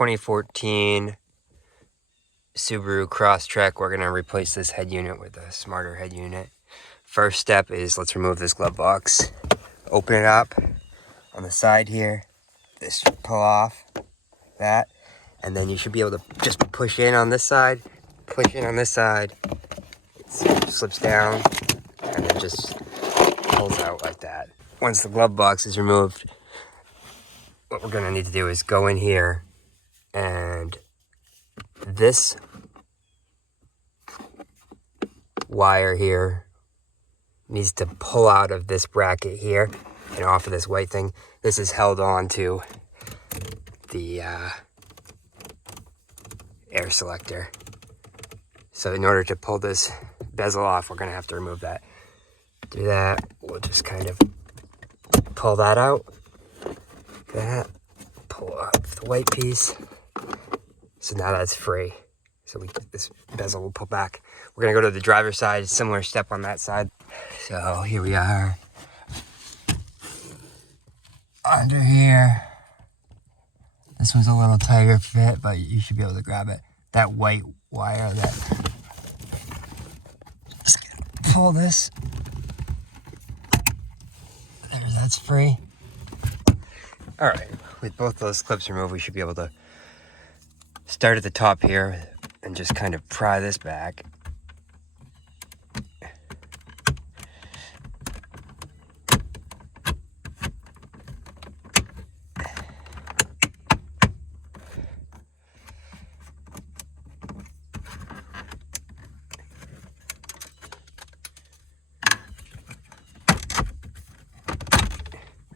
2014 Subaru Crosstrek. We're going to replace this head unit with a smarter head unit. First step is let's remove this glove box. Open it up on the side here. This pull off that. And then you should be able to just push in on this side. Push in on this side. It slips down and it just pulls out like that. Once the glove box is removed, what we're going to need to do is go in here, and this wire here needs to pull out of this bracket here and off of this white thing. This is held on to the air selector. So in order to pull this bezel off, we're going to have to remove that. Do that. We'll just kind of pull that out. That. Pull off the white piece. So now that's free. So this bezel will pull back. We're going to go to the driver's side. Similar step on that side. So here we are. Under here. This one's a little tighter fit, but you should be able to grab it. That white wire that... Just pull this. There, that's free. All right, with both those clips removed, we should be able to start at the top here and just kind of pry this back.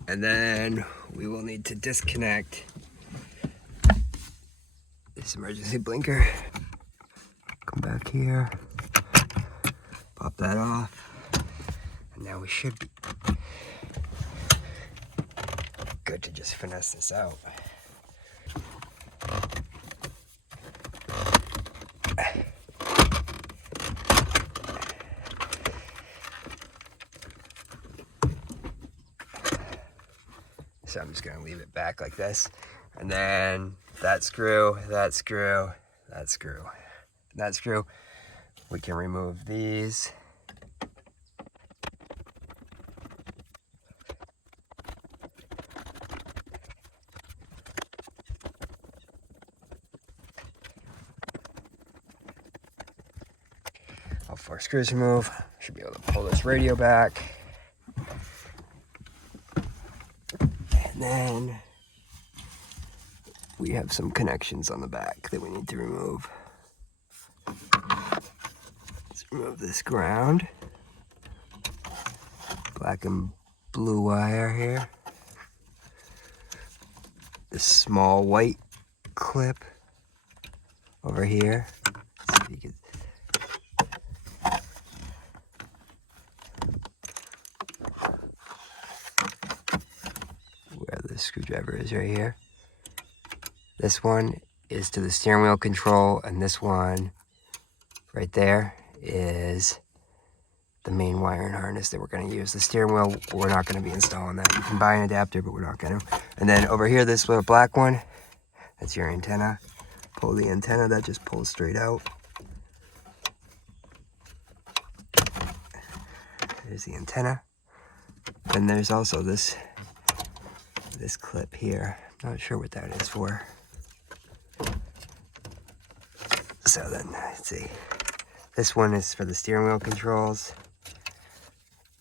And then we will need to disconnect this emergency blinker. Come back here, pop that off, and now we should be good to just finesse this out. So I'm just going to leave it back like this. And then that screw, that screw, that screw, that screw. We can remove these. All 4 screws removed. Should be able to pull this radio back. And then we have some connections on the back that we need to remove. Let's remove this ground. Black and blue wire here. This small white clip over here. Let's see if you can... Where the screwdriver is right here. This one is to the steering wheel control, and this one right there is the main wire and harness that we're going to use. The steering wheel, we're not going to be installing that. You can buy an adapter, but we're not going to. And then over here, this little black one, that's your antenna. Pull the antenna, that just pulls straight out. There's the antenna. Then there's also this clip here. Not sure what that is for. So then, let's see. This one is for the steering wheel controls.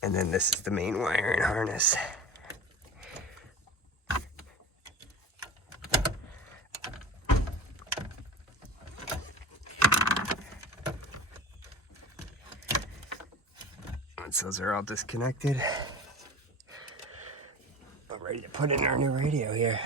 And then this is the main wire and harness. Once those are all disconnected, we're ready to put in our new radio here.